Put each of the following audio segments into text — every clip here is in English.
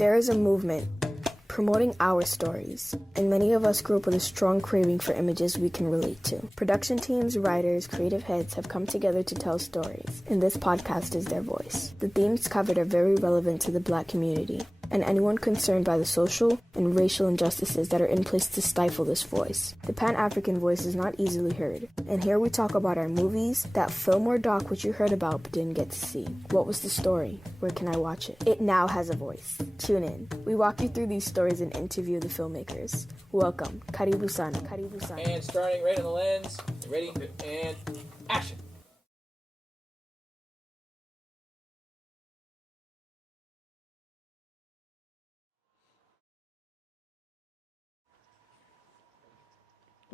There is a movement promoting our stories, and many of us grew up with a strong craving for images we can relate to. Production teams, writers, creative heads have come together to tell stories, and this podcast is their voice. The themes covered are very relevant to the Black community, and anyone concerned by the social and racial injustices that are in place to stifle this voice. The Pan-African voice is not easily heard, and here we talk about our movies, that film or doc which you heard about but didn't get to see. What was the story? Where can I watch it? It now has a voice. Tune in. We walk you through these stories and interview the filmmakers. Welcome. Karibu sana. Karibu sana. And starting right on the lens. Ready, and action.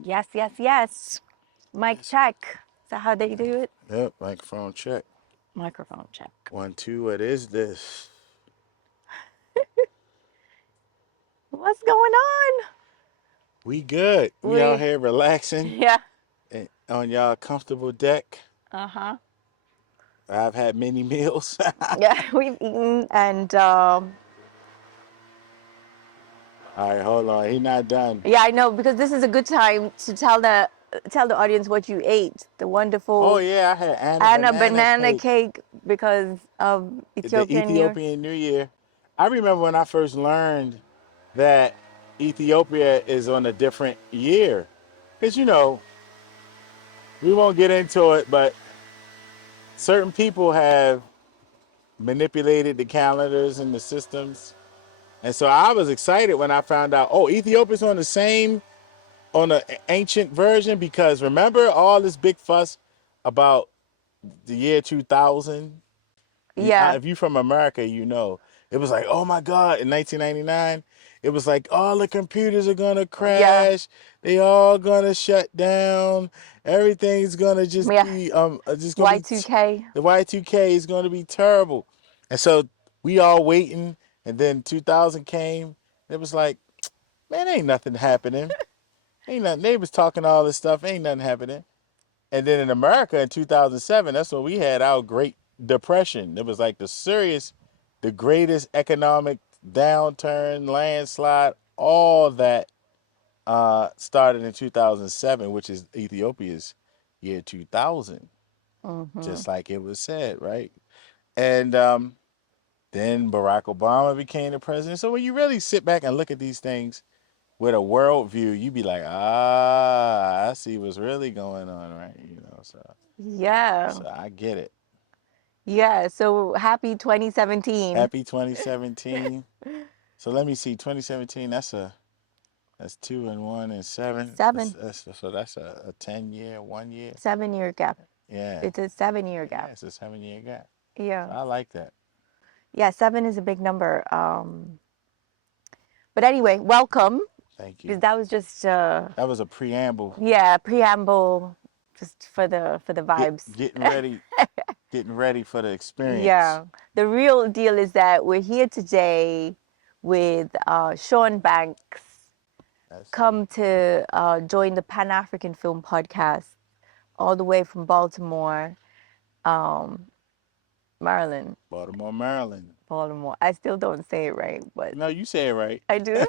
Yes, yes, yes. Mic check. Is that how they do it? Yep, microphone check. Microphone check. 1, 2, what is this? What's going on? We good. We out here relaxing. Yeah. On y'all comfortable deck. Uh-huh. I've had many meals. Yeah, we've eaten and All right, hold on. He not done. yeah, I know, because this is a good time to tell the audience what you ate. The wonderful Oh yeah, I had Anna banana cake because of the Ethiopian New Year. I remember when I first learned that Ethiopia is on a different year. Because, we won't get into it, but certain people have manipulated the calendars and the systems. And so I was excited when I found out, Ethiopia's on the ancient version, because remember all this big fuss about the year 2000? Yeah. If you're from America, it was like, oh my God, in 1999, it was like all the computers are going to crash. Yeah. They all going to shut down. Everything's going to just be, just gonna Y2K. The Y2K is going to be terrible. And so we all waiting. And then 2000 came. It was like, man, ain't nothing happening. Ain't nothing. They was talking all this stuff. Ain't nothing happening. And then in America in 2007, that's when we had our Great Depression. It was like the greatest economic downturn, landslide, all that started in 2007, which is Ethiopia's year 2000, just like it was said, right? And then Barack Obama became the president. So when you really sit back and look at these things with a world view, you be like, I see what's really going on, right? So Yeah. so I get it. Yeah, so happy 2017. Happy 2017. So let me see, 2017, that's 2 and 1 and 7. 7. So that's a 10-year, 1 year. 7-year gap. Yeah. It's a 7-year gap. Yeah, it's a 7-year gap. Yeah. So I like that. Yeah, 7 is a big number. But anyway, welcome. Thank you. Because that was just That was a preamble. Yeah, preamble, just for the vibes. Getting ready for the experience. Yeah. The real deal is that we're here today with Sean Banks. Come to join the Pan-African Film Podcast, all the way from Baltimore, Maryland. Baltimore, Maryland. Baltimore. I still don't say it right, but No, you say it right. I do.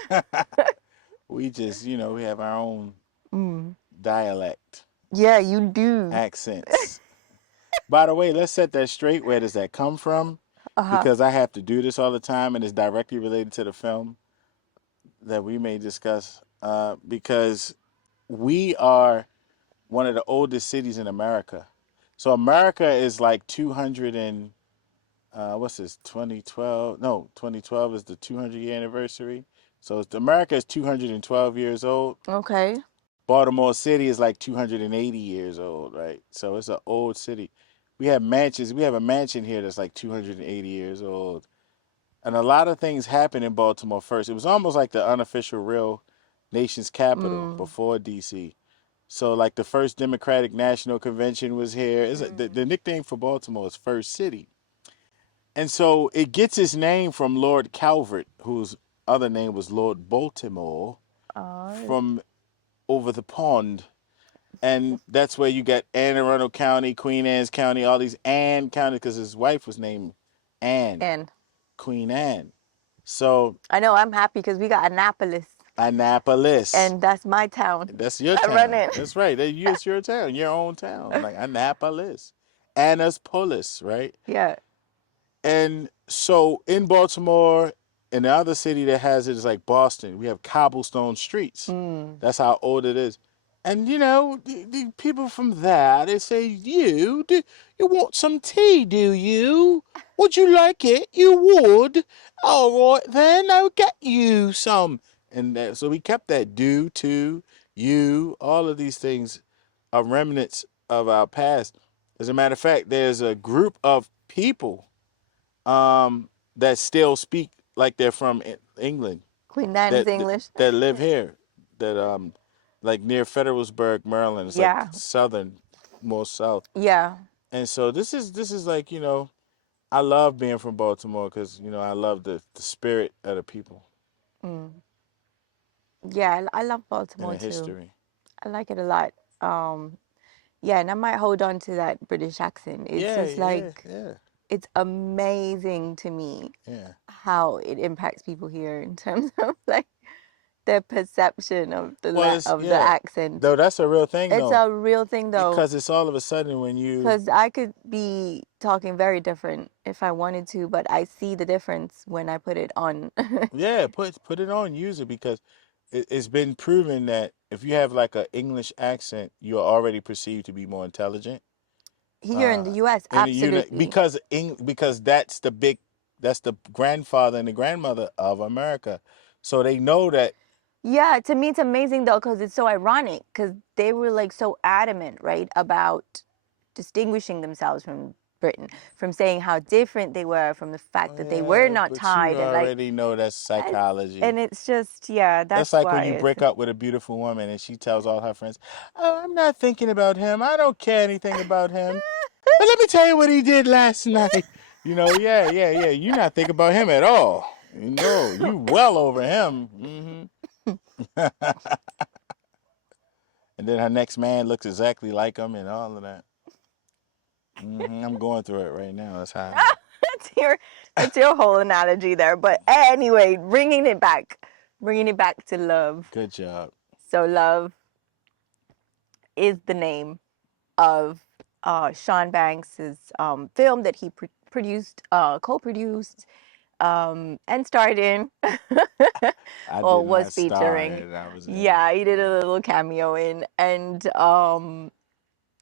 We just, we have our own dialect. Yeah, you do. Accents. By the way, let's set that straight. Where does that come from? Because I have to do this all the time, and it's directly related to the film that we may discuss. Because we are one of the oldest cities in America. So America is like 200 and, what's this, 2012? No, 2012 is the 200-year anniversary. So America is 212 years old. Okay. Baltimore City is like 280 years old, right? So it's an old city. We have mansions. We have a mansion here that's like 280 years old. And a lot of things happened in Baltimore first. It was almost like the unofficial real nation's capital before D.C. So like the first Democratic National Convention was here. The nickname for Baltimore is First City. And so it gets its name from Lord Calvert, whose other name was Lord Baltimore, from over the pond. And that's where you got Anne Arundel County, Queen Anne's County, all these Anne counties, because his wife was named Anne. And Queen Anne. So I know I'm happy because we got Annapolis, Annapolis. and that's my town. That's your I run town. it. That's right. It's your town, your own town, like Annapolis, Annapolis, right? Yeah. And so in Baltimore, and the other city that has it is like Boston. We have cobblestone streets. Mm. That's how old it is. And you know, the people from there, they say, you want some tea, do you? Would you like it? You would? All right then, I'll get you some. And so we kept that do, to, you, all of these things are remnants of our past. As a matter of fact, there's a group of people that still speak like they're from England, Queen Nanny's that English. that live here, that like near Federalsburg, Maryland. It's like Yeah. southern, more south. Yeah. And so this is like, you know, I love being from Baltimore because, you know, I love the spirit of the people Mm. Yeah, I love and Baltimore the too. history. I like it a lot. Yeah, and I might hold on to that British accent. It's just like yeah, it's amazing to me yeah. how it impacts people here in terms of like their perception of Well, it's the accent. though that's a real thing It's though, a real thing though, because it's all of a sudden when you because I could be talking very different if I wanted to, but I see the difference when I put it on. yeah, put it on, use it, because it's been proven that if you have like an English accent, you're already perceived to be more intelligent. Here in the US, In the unit, absolutely. because that's the grandfather and the grandmother of America, so they know that. Yeah, to me it's amazing though because it's so ironic because they were like so adamant, right, about distinguishing themselves from Britain, from saying how different they were, from the fact that they were not But tied you and like, already know that's psychology. and it's just, yeah, That's that's like why when you it's break up with a beautiful woman and she tells all her friends, "Oh, I'm not thinking about him. I don't care anything about him. But let me tell you what he did last night." You know, yeah. You're not thinking about him at all. You know, you well over him. And then her next man looks exactly like him and all of that. I'm going through it right now. That's how. that's your whole analogy there. But anyway, bringing it back to love. Good job. So love is the name of Sean Banks's film that he produced, co-produced, and starred in, I or did was not star in featuring. it. I was in Yeah, he did a it. little cameo in, and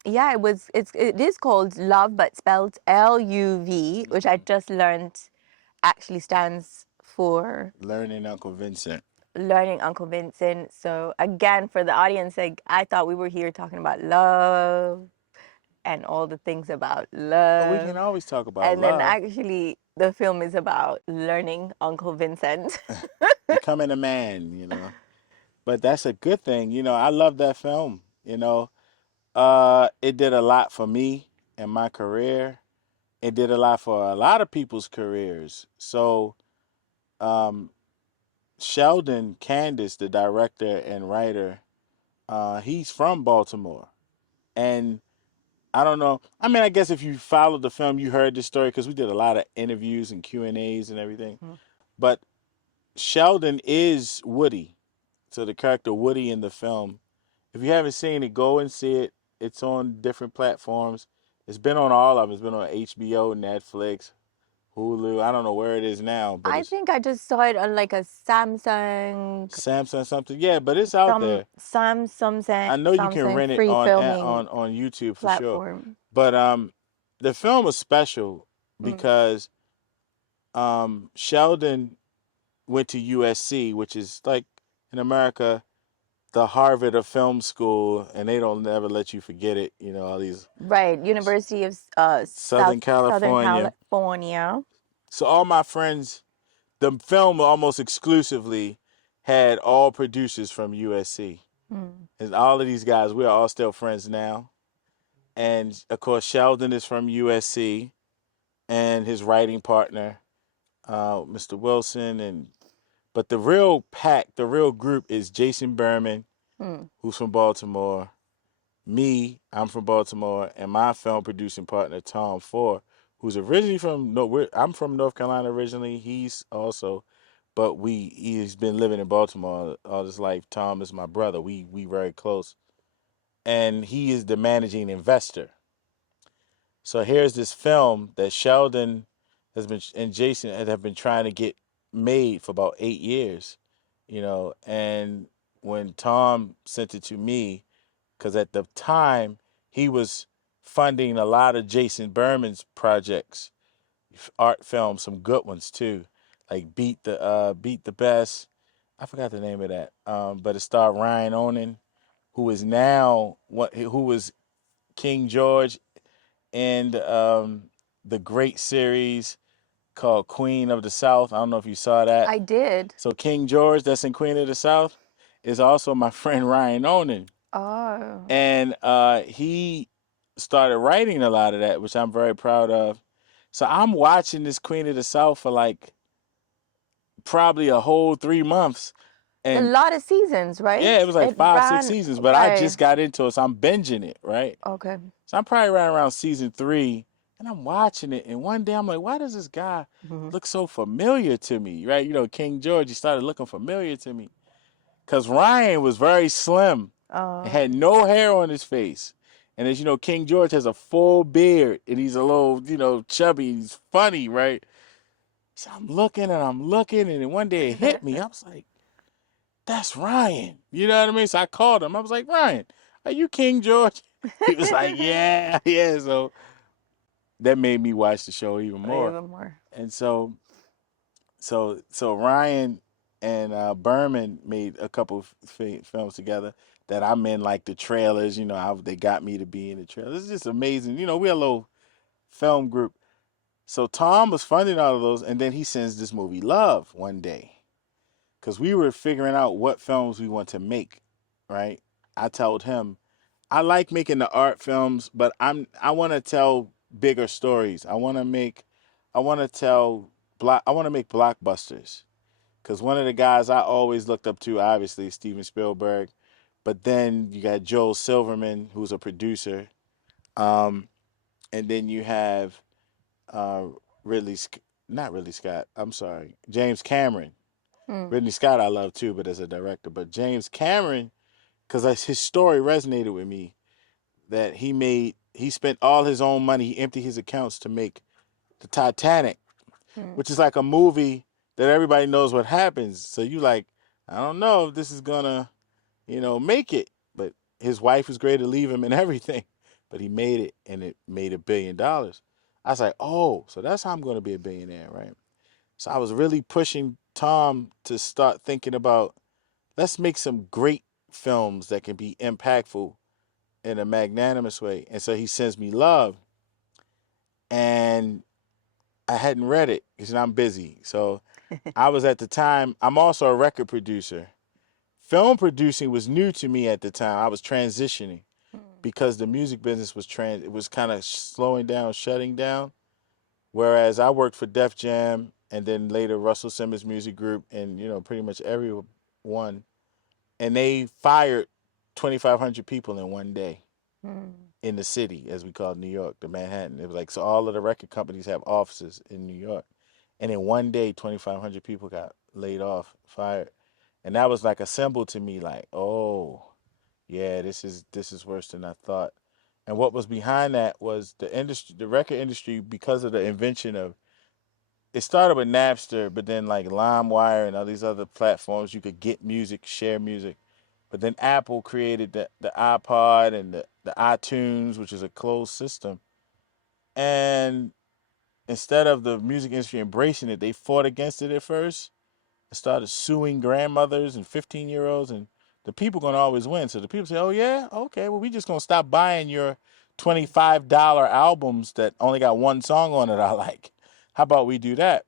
yeah, it is called Love, but spelled L-U-V, which I just learned actually stands for Learning Uncle Vincent. Learning Uncle Vincent. So again, for the audience, like I thought we were here talking about love and all the things about Oh, we can love. always talk about And then love. actually the film is about learning Uncle Vincent. Becoming a man, you know. But that's a good thing. You know, I love that film. You know, it did a lot for me and my career. It did a lot for a lot of people's careers. So, um, Sheldon Candis, the director and writer, he's from Baltimore. And I don't know. I mean, I guess if you followed the film, you heard the story because we did a lot of interviews and Q&As and everything. But Sheldon is Woody. So the character Woody in the film, if you haven't seen it, go and see it. It's on different platforms. It's been on all of them. It's been on HBO, Netflix, Hulu. I don't know where it is now, but I it's think I just saw it on like a Samsung, Samsung something. Yeah, but it's out there. I know you can Samsung rent it free on filming on YouTube for sure. platform. But the film was special Mm. because Sheldon went to USC, which is like in America the Harvard of film school, and they don't never let you forget it. You know, all these Right, University of Southern Southern California. California. So all my friends, the film almost exclusively had all producers from USC. Mm. And all of these guys, we are all still friends now. And of course, Sheldon is from USC, and his writing partner, Mr. Wilson, but the real pack, the real group is Jason Berman, Mm. who's from Baltimore. Me, I'm from Baltimore, and my film producing partner Tom Ford, who's originally from I'm from North Carolina originally. He's also, but he's been living in Baltimore all his life. Tom is my brother. We very close, and he is the managing investor. So here's this film that Sheldon has been and Jason have been trying to get made for about 8 years, and when Tom sent it to me, because at the time he was funding a lot of Jason Berman's projects, art films, some good ones too, like Beat the Best. I forgot the name of that, but it starred Ryan Onen, who is now who was King George and the great series called Queen of the South. I don't know if you saw that. I did. So King George, that's in Queen of the South, is also my friend Ryan Onen. Oh. And he started writing a lot of that, which I'm very proud of. So I'm watching this Queen of the South for like probably a whole 3 months. A And lot of seasons, right? yeah, it was like It 5, 6 ran, seasons, but I right. just got into it, so I'm binging it, right? Okay. So I'm probably around season 3, and I'm watching it, and one day I'm like, why does this guy look so familiar to me, right? King George, he started looking familiar to me. Because Ryan was very slim and had no hair on his face. And as you know, King George has a full beard, and he's a little, chubby, he's funny, right? So I'm looking, and then one day it hit me. I was like, that's Ryan. You know what I mean? So I called him. I was like, Ryan, are you King George? He was like, yeah, yeah. So that made me watch the show even more. Even more. And so Ryan and Berman made a couple of films together that I'm in, like the trailers. They got me to be in the trailers. It's just amazing. We're a little film group. So Tom was funding all of those, and then he sends this movie Love one day, because we were figuring out what films we want to make, right? I told him, I like making the art films, but I want to tell bigger stories. I want to make blockbusters. Because one of the guys I always looked up to, obviously, is Steven Spielberg. But then you got Joel Silverman, who's a producer. And then you have uh, not Ridley Scott, I'm sorry, James Cameron. Ridley Scott I love too, but as a director. But James Cameron, because his story resonated with me, that he spent all his own money, he emptied his accounts to make the Titanic, which is like a movie that everybody knows what happens. So you like, I don't know if this is gonna, make it. But his wife was great to leave him and everything. But he made it, and it made $1 billion. I was like, oh, so that's how I'm gonna be a billionaire, right? So I was really pushing Tom to start thinking about, let's make some great films that can be impactful in a magnanimous way. And so he sends me Love, and I hadn't read it because I'm busy. So I was at the time, I'm also a record producer. Film producing was new to me at the time. I was transitioning because the music business it was kind of slowing down, shutting down. Whereas I worked for Def Jam and then later Russell Simmons Music Group and, pretty much everyone. And they fired 2,500 people in one day in the city, as we call New York, the Manhattan. It was like, so all of the record companies have offices in New York. And in one day, 2,500 people got laid off, fired. And that was like a symbol to me, like, oh, yeah, this is worse than I thought. And what was behind that was the record industry, because of the invention of, it started with Napster, but then like LimeWire and all these other platforms, you could get music, share music. But then Apple created the iPod and the iTunes, which is a closed system. And instead of the music industry embracing it, they fought against it at first and started suing grandmothers and 15-year-olds, and the people gonna always win. So the people say, oh yeah, okay, well, we just gonna stop buying your $25 albums that only got one song on it I like. How about we do that?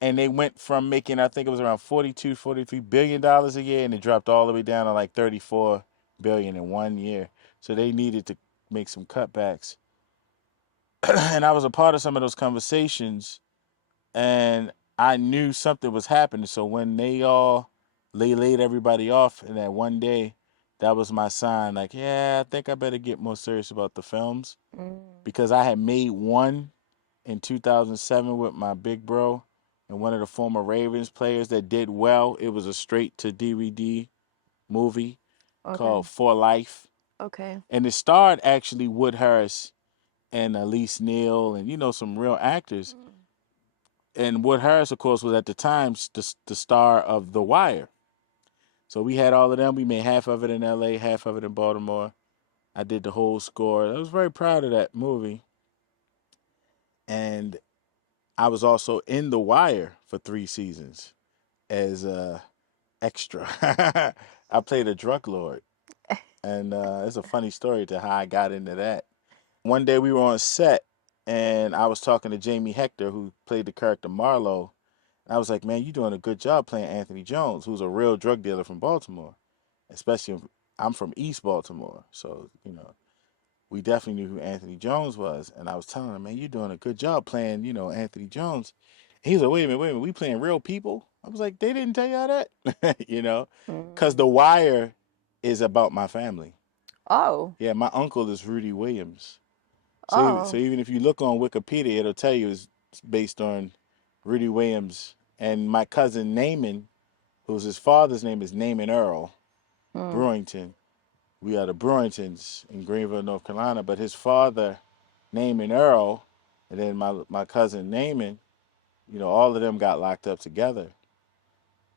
And they went from making, I think it was around $43 a year, and it dropped all the way down to like $34 billion in 1 year. So they needed to make some cutbacks. And I was a part of some of those conversations, and I knew something was happening. So when they laid everybody off in that one day, that was my sign. Like, yeah, I think I better get more serious about the films, because I had made one in 2007 with my big bro, and one of the former Ravens players that did well. It was a straight-to-DVD movie Okay. called For Life. Okay. And it starred actually Wood Harris and Elise Neal and, some real actors. And Wood Harris, of course, was at the time the star of The Wire. So we had all of them. We made half of it in L.A., half of it in Baltimore. I did the whole score. I was very proud of that movie. And I was also in The Wire for 3 seasons as a extra. I played a drug lord. And it's a funny story to how I got into that. One day we were on set, and I was talking to Jamie Hector, who played the character Marlowe. And I was like, man, you're doing a good job playing Anthony Jones, who's a real drug dealer from Baltimore. Especially, I'm from East Baltimore. So, we definitely knew who Anthony Jones was. And I was telling him, man, you're doing a good job playing, Anthony Jones. And he was like, wait a minute, we playing real people? I was like, they didn't tell y'all that? Because The Wire is about my family. Oh. Yeah, my uncle is Rudy Williams. So Oh. even if you look on Wikipedia, it'll tell you it's based on Rudy Williams. And my cousin Naaman, who's his father's name is Naaman Earl Brewington. We are the Brewingtons in Greenville, North Carolina. But his father, Naaman Earl, and then my cousin Naaman, all of them got locked up together.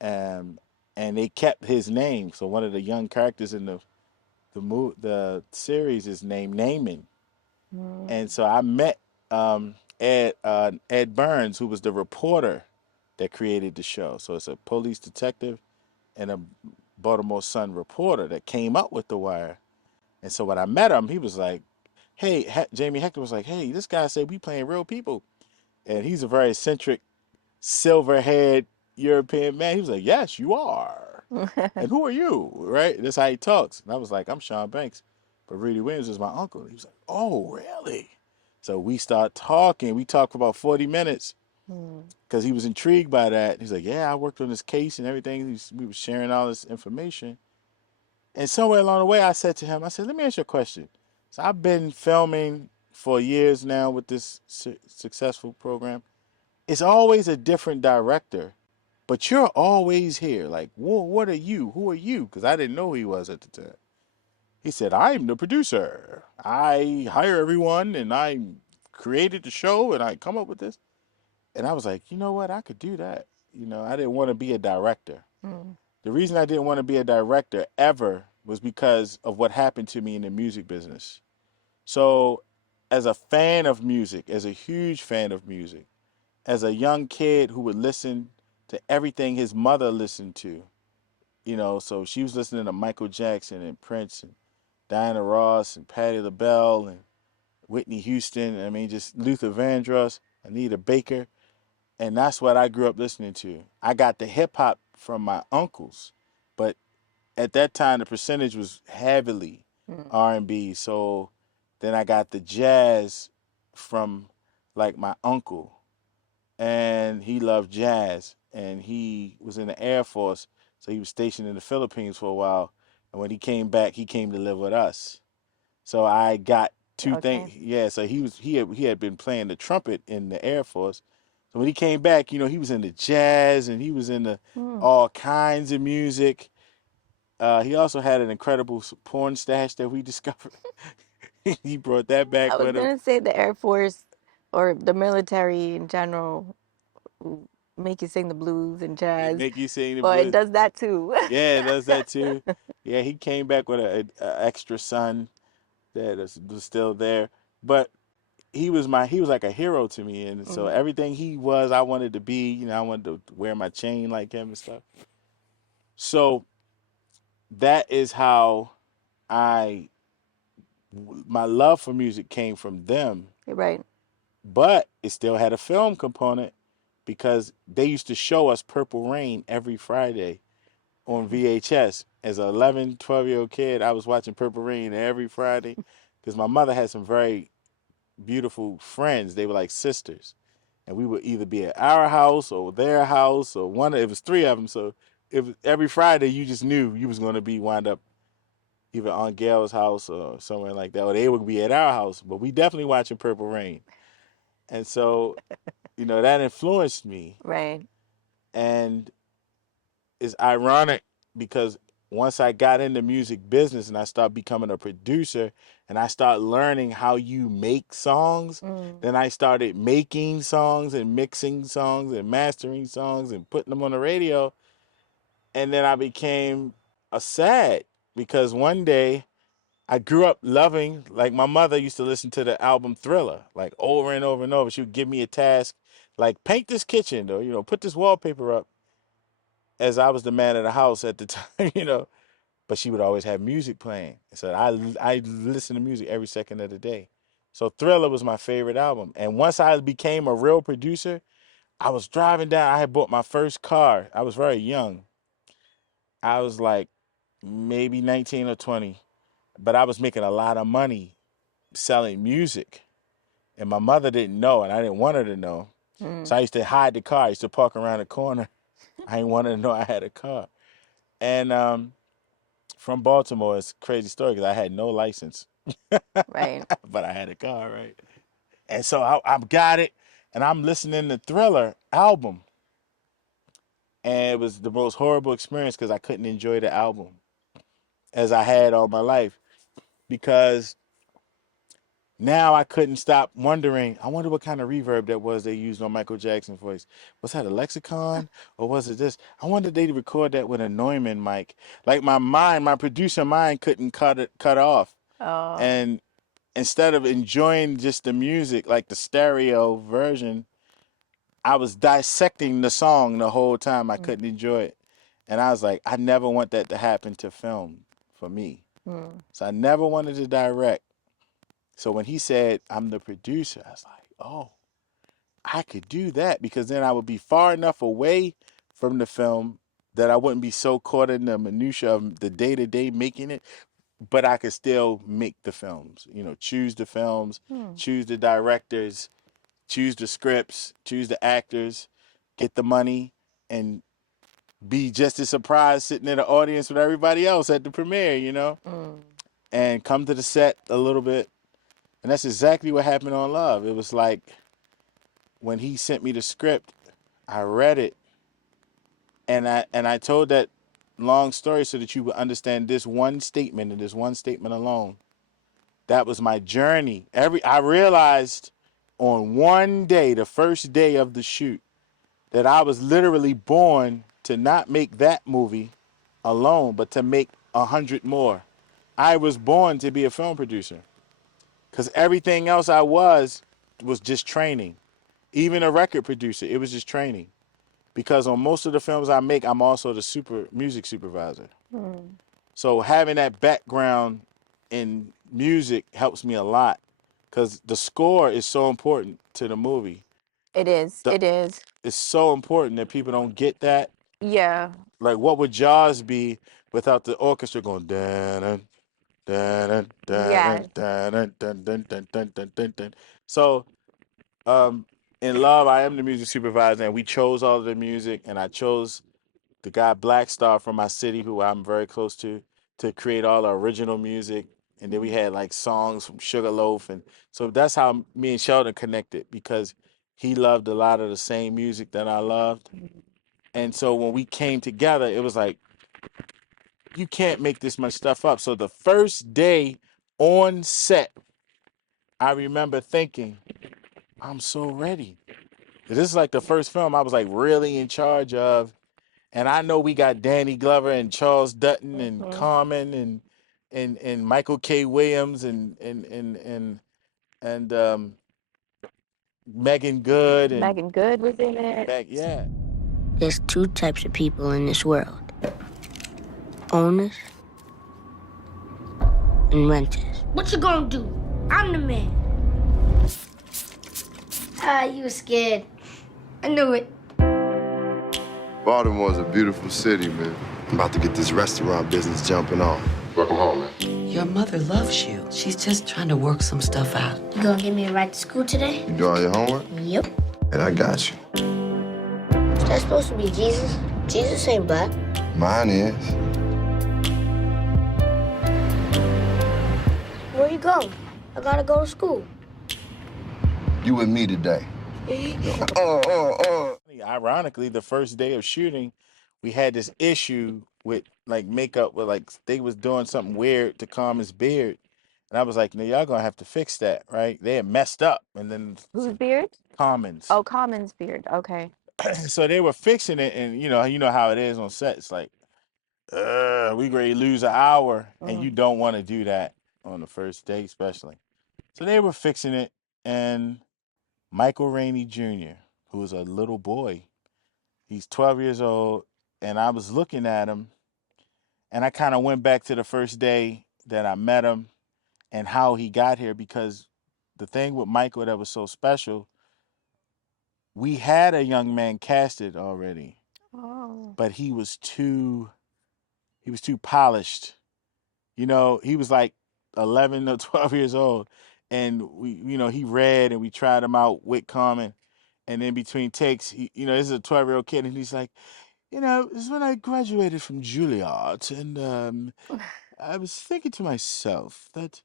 And they kept his name. So one of the young characters in the series is named Naaman. And so I met Ed Burns, who was the reporter that created the show. So it's a police detective and a Baltimore Sun reporter that came up with The Wire. And so when I met him, he was like, hey, Jamie Hector was like, hey, this guy said we playing real people. And he's a very eccentric, silver-haired European man. He was like, yes, you are. And who are you? Right? That's how he talks. And I was like, I'm Sean Banks. But Rudy Williams is my uncle. He was like, oh, really? So we start talking. We talked for about 40 minutes because he was intrigued by that. He's like, yeah, I worked on this case and everything. We were sharing all this information. And somewhere along the way, I said to him, let me ask you a question. So I've been filming for years now with this successful program. It's always a different director, but you're always here. Like, whoa, what are you? Who are you? Because I didn't know who he was at the time. He said, I'm the producer. I hire everyone, and I created the show, and I come up with this. And I was like, you know what? I could do that. I didn't want to be a director. The reason I didn't want to be a director ever was because of what happened to me in the music business. So, as a fan of music, as a huge fan of music, as a young kid who would listen to everything his mother listened to, so she was listening to Michael Jackson and Prince and Diana Ross and Patti LaBelle and Whitney Houston. I mean, just Luther Vandross, Anita Baker. And that's what I grew up listening to. I got the hip hop from my uncles, but at that time the percentage was heavily R&B. So then I got the jazz from like my uncle, and he loved jazz, and he was in the Air Force, so he was stationed in the Philippines for a while. And when he came back, he came to live with us. So I got two things. Yeah, so he had been playing the trumpet in the Air Force. So when he came back, he was into jazz and he was into all kinds of music. He also had an incredible porn stash that we discovered. He brought that I back was with him. gonna say the Air Force or the military in general make you sing the blues and It jazz. make you sing the Well, it blues. does that too. Yeah, it does that too. Yeah, he came back with a extra son that was still there. But he was like a hero to me, and so everything he was, I wanted to be. I wanted to wear my chain like him and stuff. So that is how I my love for music came from them, Right. but it still had a film component because they used to show us Purple Rain every Friday on VHS. As an 11, 12-year-old kid, I was watching Purple Rain every Friday because my mother had some very beautiful friends. They were like sisters. And we would either be at our house or their house or it was 3 of them. So every Friday you just knew you was going to be wind up either on Gail's house or somewhere like that, or they would be at our house. But we definitely watching Purple Rain. And so, that influenced me. Right. And it's ironic because once I got into music business and I started becoming a producer and I started learning how you make songs, then I started making songs and mixing songs and mastering songs and putting them on the radio. And then I became a sad because one day I grew up loving, like my mother used to listen to the album Thriller, like over and over and over. She would give me a task, like paint this kitchen or, put this wallpaper up, as I was the man of the house at the time, but she would always have music playing. So I listened to music every second of the day. So Thriller was my favorite album. And once I became a real producer, I was driving down. I had bought my first car. I was very young. I was like maybe 19 or 20, but I was making a lot of money selling music. And my mother didn't know, and I didn't want her to know. So I used to hide the car. I used to park around the corner. I didn't want her to know I had a car. And from Baltimore, it's a crazy story because I had no license. Right. But I had a car, right? And so I got it, and I'm listening to Thriller album. And it was the most horrible experience because I couldn't enjoy the album as I had all my life. Because now I couldn't stop wondering, I wonder what kind of reverb that was they used on Michael Jackson's voice. Was that a Lexicon or was it this? I wonder if they record that with a Neumann mic. Like my producer mind couldn't cut off. Oh. And instead of enjoying just the music, like the stereo version, I was dissecting the song the whole time. I couldn't enjoy it. And I was like, I never want that to happen to film for me. So I never wanted to direct. So when he said, I'm the producer, I was like, oh, I could do that because then I would be far enough away from the film that I wouldn't be so caught in the minutia of the day-to-day making it, but I could still make the films, choose the films, choose the directors, choose the scripts, choose the actors, get the money, and be just as surprised sitting in the audience with everybody else at the premiere, and come to the set a little bit. And that's exactly what happened on Love. It was like when he sent me the script, I read it, and I told that long story so that you would understand this one statement and this one statement alone. That was my journey. I realized on one day, the first day of the shoot, that I was literally born to not make that movie alone, but to make 100 more. I was born to be a film producer. Because everything else I was just training. Even a record producer, it was just training. Because on most of the films I make, I'm also the music supervisor. So having that background in music helps me a lot. Because the score is so important to the movie. It is. It is. It's so important that people don't get that. Yeah. Like, what would Jaws be without the orchestra going, dun, dun, dun, dun, dun, dun, dun, dun, dun, dun, dun, dun. So, in Love, I am the music supervisor, and we chose all of the music, and I chose the guy Black Star from my city, who I'm very close to create all the original music. And then we had like songs from Sugarloaf, and so that's how me and Sheldon connected because he loved a lot of the same music that I loved. And so when we came together, it was like, you can't make this much stuff up. So the first day on set, I remember thinking, I'm so ready. This is like the first film I was like really in charge of. And I know we got Danny Glover and Charles Dutton and Carmen and Michael K. Williams and Meagan Good. And Meagan Good was in it. Yeah. There's two types of people in this world. Owners and renters. What you gonna do? I'm the man. You were scared. I knew it. Baltimore's a beautiful city, man. I'm about to get this restaurant business jumping off. Welcome home, man. Your mother loves you. She's just trying to work some stuff out. You gonna give me a ride to school today? You do all your homework? Yep. And I got you. Is that supposed to be Jesus? Jesus ain't black. Mine is. Where you going? I gotta go to school. You with me today. Ironically, the first day of shooting, we had this issue with like makeup, where like they was doing something weird to Common's beard, and I was like, "No, y'all gonna have to fix that, right?" They had messed up, and then Whose beard? Common's. Oh, Common's beard. Okay. So they were fixing it, and you know how it is on set. It's like, we ready to lose an hour, and you don't want to do that on the first day, especially. So they were fixing it, and Michael Rainey Jr., who was a little boy, he's 12 years old, and I was looking at him, and I kind of went back to the first day that I met him and how he got here, because the thing with Michael that was so special, we had a young man casted already, but he was too polished. You know, he was like 11 or 12 years old, and he read, and we tried him out with Common, and in between takes, this is a 12-year-old kid, and he's like, this is when I graduated from Juilliard, and I was thinking to myself that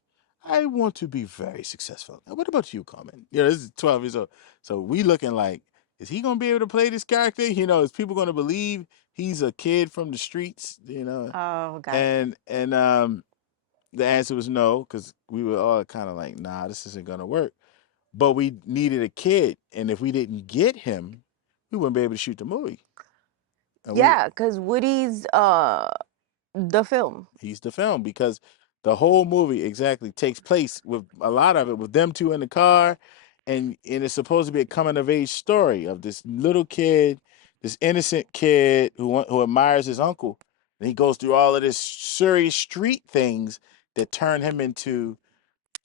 I want to be very successful. Now, what about you, Common? This is 12 years old. So we looking like, is he going to be able to play this character? Is people going to believe he's a kid from the streets? Oh, got And the answer was no, because we were all kind of like, nah, this isn't going to work. But we needed a kid, and if we didn't get him, we wouldn't be able to shoot the movie. And Yeah, because Woody's the film. he's the film, because the whole movie exactly takes place with a lot of it with them two in the car, and it's supposed to be a coming of age story of this little kid, this innocent kid who admires his uncle, and he goes through all of this serious street things that turn him into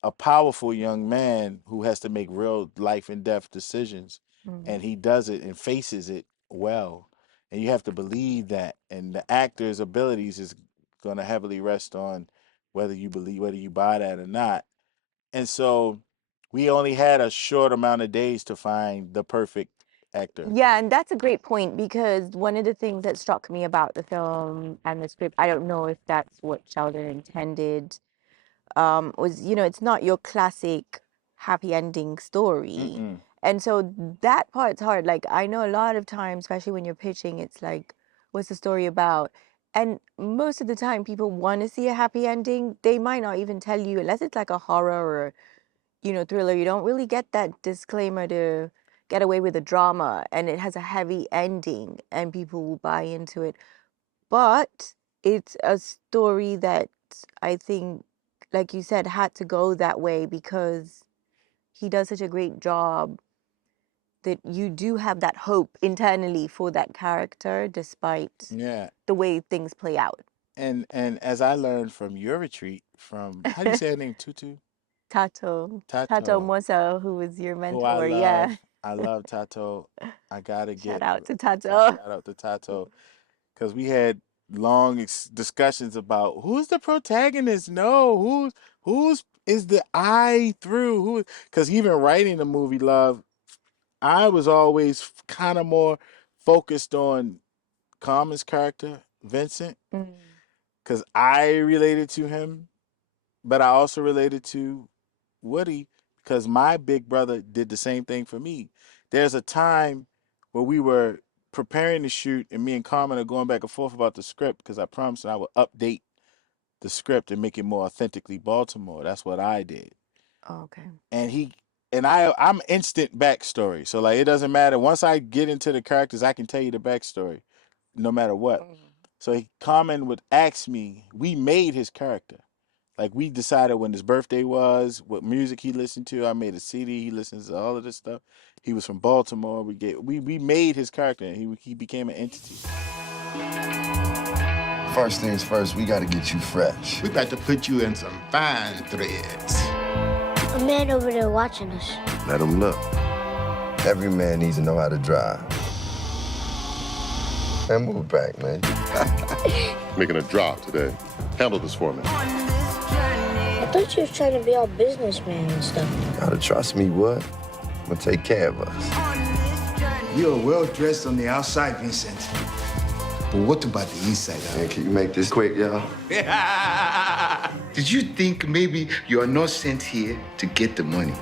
a powerful young man who has to make real life and death decisions, and he does it and faces it well, and you have to believe that, and the actor's abilities is going to heavily rest on whether you buy that or not. And so we only had a short amount of days to find the perfect actor. Yeah, and that's a great point, because one of the things that struck me about the film and the script, I don't know if that's what Sheldon intended, was, it's not your classic happy ending story. And so that part's hard. Like, I know a lot of times, especially when you're pitching, it's like, what's the story about? And most of the time, people want to see a happy ending. They might not even tell you, unless it's like a horror or, thriller. You don't really get that disclaimer to get away with the drama, and it has a heavy ending, and people will buy into it. But it's a story that I think, like you said, had to go that way, because he does such a great job that you do have that hope internally for that character, despite the way things play out. And as I learned from your retreat, how do you say her name? Tato Mosa, who was your mentor. Who I love. Yeah. I love Tato. I gotta Shout out to shout Tato. out to Tato, because we had long discussions about who's the protagonist. No, who's is the I through who? Because even writing the movie Love, I was always kind of more focused on Common's character, Vincent, because I related to him, but I also related to Woody, because my big brother did the same thing for me. There's a time where we were preparing to shoot, and me and Carmen are going back and forth about the script, because I promised I would update the script and make it more authentically Baltimore. That's what I did. Oh, okay. And I'm instant backstory. So like, it doesn't matter. Once I get into the characters, I can tell you the backstory, no matter what. So Carmen would ask me, we made his character. Like, we decided when his birthday was, what music he listened to. I made a CD. He listens to all of this stuff. He was from Baltimore. We made his character, and he became an entity. First things first, we gotta get you fresh. We got to put you in some fine threads. A man over there watching us. Let him look. Every man needs to know how to drive. And move back, man. Making a drop today. Handle this for me. I thought you was trying to be all businessman and stuff. You gotta trust me, what? I'm gonna take care of us. You're well-dressed on the outside, Vincent. But what about the inside? Man, can you make this quick, y'all? Did you think maybe you are not sent here to get the money?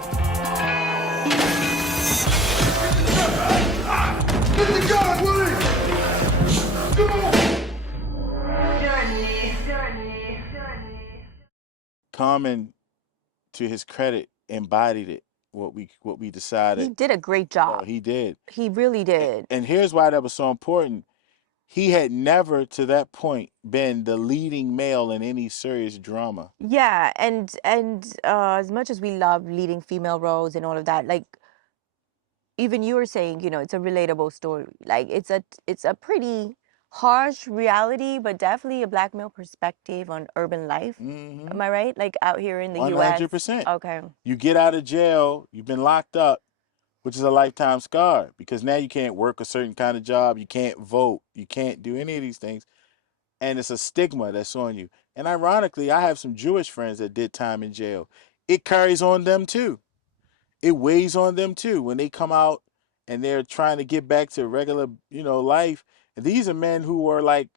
Common, to his credit, embodied it. What we decided. He did a great job. No, he did. He really did. And here's why that was so important. He had never, to that point, been the leading male in any serious drama. Yeah, and as much as we love leading female roles and all of that, like even you were saying, it's a relatable story. Like it's a pretty harsh reality, but definitely a black male perspective on urban life. Mm-hmm. Am I right? Like out here in the US. 100%. Okay. You get out of jail, you've been locked up, which is a lifetime scar, because now you can't work a certain kind of job, you can't vote, you can't do any of these things, and it's a stigma that's on you. And ironically, I have some Jewish friends that did time in jail. It carries on them too. It weighs on them too when they come out and they're trying to get back to regular, life. And these are men who were like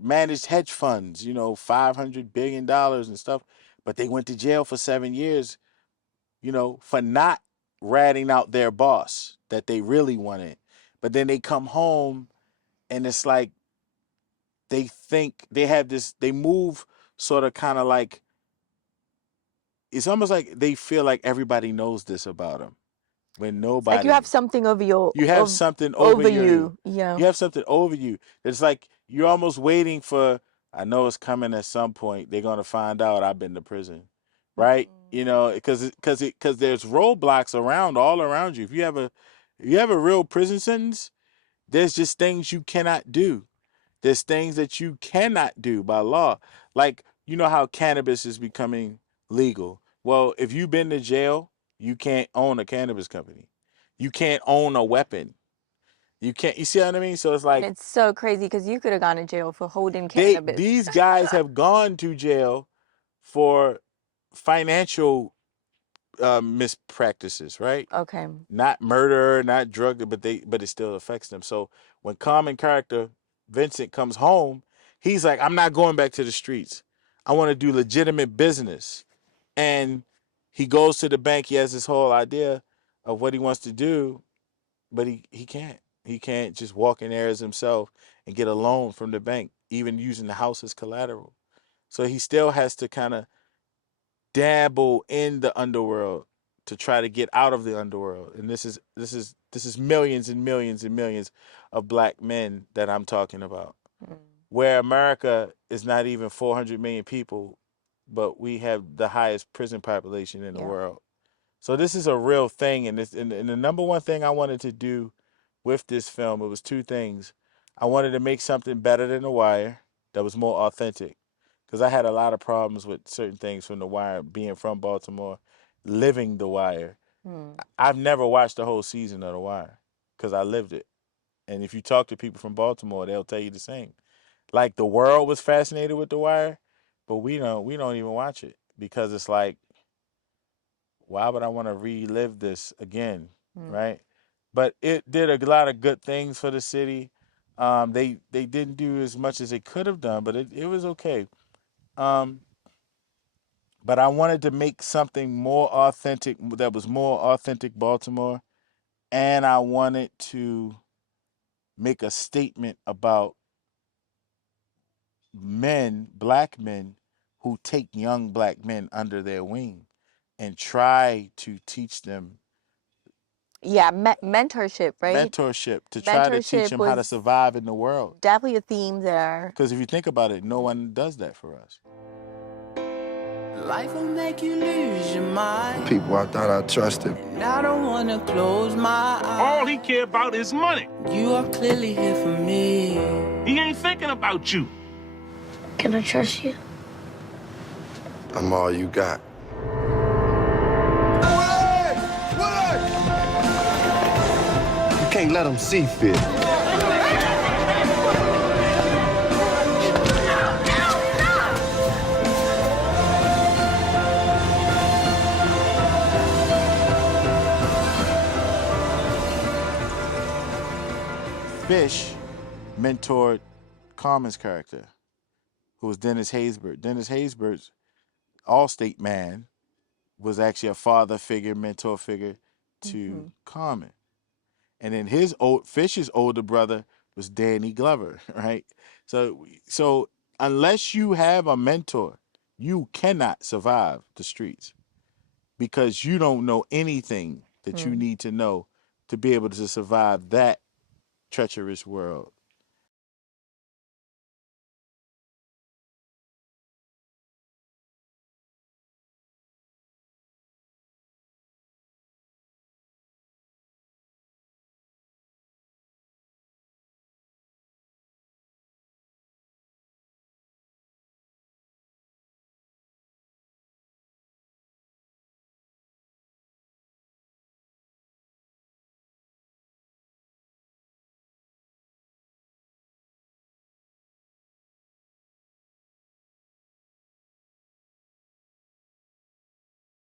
managed hedge funds, $500 billion and stuff, but they went to jail for 7 years, for not ratting out their boss that they really wanted. But then they come home and it's like they think they have this, they move sort of kind of like, it's almost like they feel like everybody knows this about them when nobody. Like you have something over your. You have something over you. Yeah. You have something over you. It's like you're almost waiting for, I know it's coming at some point. They're going to find out I've been to prison. Right? Because there's roadblocks all around you. If you have a real prison sentence, there's just things you cannot do. There's things that you cannot do by law. Like, how cannabis is becoming legal. Well, if you've been to jail, you can't own a cannabis company. You can't own a weapon. You can't, you see what I mean? So it's like. And it's so crazy because you could have gone to jail for holding cannabis. These guys have gone to jail for financial mispractices, right? Okay. Not murder, not drug, but it still affects them. So when common character Vincent comes home, he's like, I'm not going back to the streets. I want to do legitimate business. And he goes to the bank. He has this whole idea of what he wants to do, but he can't. He can't just walk in there as himself and get a loan from the bank, even using the house as collateral. So he still has to kind of dabble in the underworld to try to get out of the underworld. And this is millions and millions and millions of black men that I'm talking about. Where America is not even 400 million people, but we have the highest prison population in the world. So this is a real thing. And the number one thing I wanted to do with this film, it was two things. I wanted to make something better than The Wire that was more authentic. Because I had a lot of problems with certain things from The Wire, being from Baltimore, living The Wire. I've never watched the whole season of The Wire because I lived it. And if you talk to people from Baltimore, they'll tell you the same. Like the world was fascinated with The Wire, but we don't even watch it because it's like, why would I want to relive this again, right? But it did a lot of good things for the city. They didn't do as much as they could have done, but it was okay. But I wanted to make something more authentic, that was more authentic Baltimore. And I wanted to make a statement about men, black men, who take young black men under their wing and try to teach them. Yeah, mentorship, right? Mentorship, to try to teach them how to survive in the world. Definitely a theme there. Because if you think about it, no one does that for us. Life will make you lose your mind. People I thought I trusted. And I don't want to close my eyes. All he care about is money. You are clearly here for me. He ain't thinking about you. Can I trust you? I'm all you got. You can't let them see fit. Fish mentored Common's character, who was Dennis Haysbert. Dennis Haysbert's Allstate man was actually a father figure, mentor figure to Common. And then Fish's older brother was Danny Glover, right? So unless you have a mentor, you cannot survive the streets because you don't know anything that you need to know to be able to survive that treacherous world.